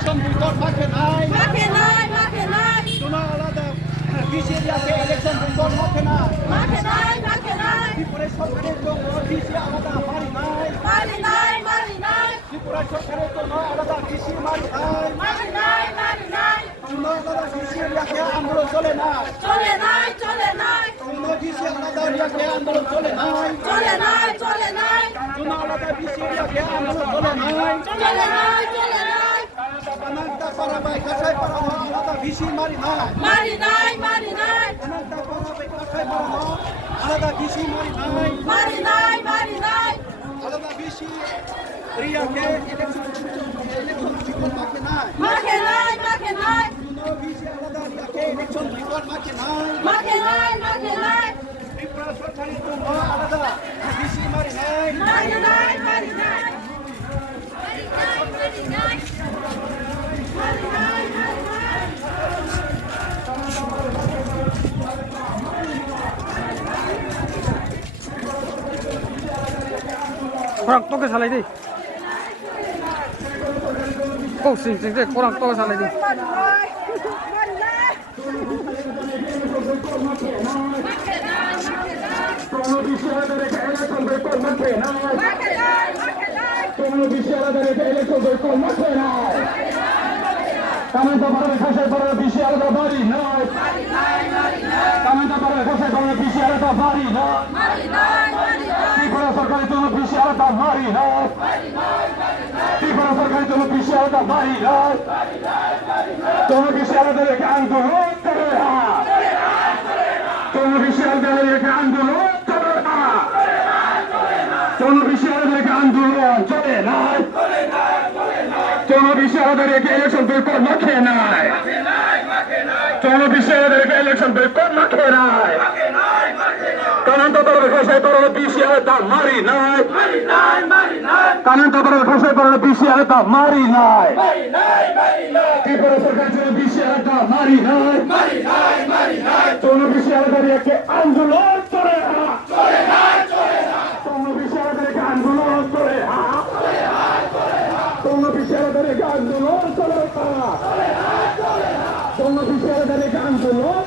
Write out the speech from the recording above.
Election boycott মাঠে নাই মাঠে নাই মাঠে নাই কোনো আলাদা বিসি এরিয়াতে ইলেকশন বয়কট মাঠে নাই মাঠে নাই মাঠে নাই ত্রিপুরা সরকারের জন্য বিসি আলাদা বাড়ি নাই মারি নাই মারি নাই ত্রিপুরা সরকারের জন্য আলাদা বিসি বাড়ি নাই মারি নাই মারি নাই কোনো আলাদা বিসি এরিয়াতে আন্দোলন চলে না চলে নাই চলে নাই কোনো বিসি আলাদা এরিয়াতে আন্দোলন চলে নাই চলে নাই চলে নাই কোনো আলাদা বিসি এরিয়াতে আন্দোলন চলে নাই চলে নাই চলে নাই অনন্ত পারাবাই কাছাই পারানো আলাদা বিসি মারি নাই মারি নাই মারি নাই অনন্ত পারাবাই কাছাই পারানো আলাদা বিসি মারি নাই মারি নাই মারি নাই আলাদা বিসি এরিয়াতে ইলেকশন বয়কট মাঠে নাই মাঠে নাই মাঠে নাই কোনো বিসি আলাদা এরিয়াতে ইলেকশন বয়কট মাঠে নাই মাঠে নাই মাঠে নাই ত্রিপুরা সরকারের জন্য আলাদা বিসি মারি নাই মারি নাই মারি নাই Kurang to ke salai di. Oh sing sing deh kurang to ke salai di. Kamenta para kasai para bisi alada bari নাই kamenta para kasai para bisi alada bari নাই ত্রিপুরা সরকারের জন্য বিসি আলাদা বাড়ি নাই ত্রিপুরা সরকারের জন্য বিসি আলাদা বাড়ি নাই কোন বিসি আলাদা রেখে আন্দোলন করে না কোন বিসি আলাদা রেখে আন্দোলন করে না কোন বিসি আলাদা রেখে আন্দোলন চলে নাই কোন বিসি আলাদা রেখে ইলেকশন বয়কট মাঠে নাই কোন বিসি আলাদা রেখে ইলেকশন বয়কট মাঠে নাই কারণ তো তোর ভাষায় তোর বিসি আলাদা মারি নাই কারণ তো তোর ভাষায় তোর বিসি আলাদা মারি নাই ত্রিপুরা সরকার ছিল বিসি আলাদা মারি নাই কোন বিসি আলাদা রেখে আন্দোলন করে না কোন বিসি আলাদা রেখে আন্দোলন করে না কোন বিসি আলাদা রেখে আন্দোলন করে না কোন বিসি আলাদা রেখে আন্দোলন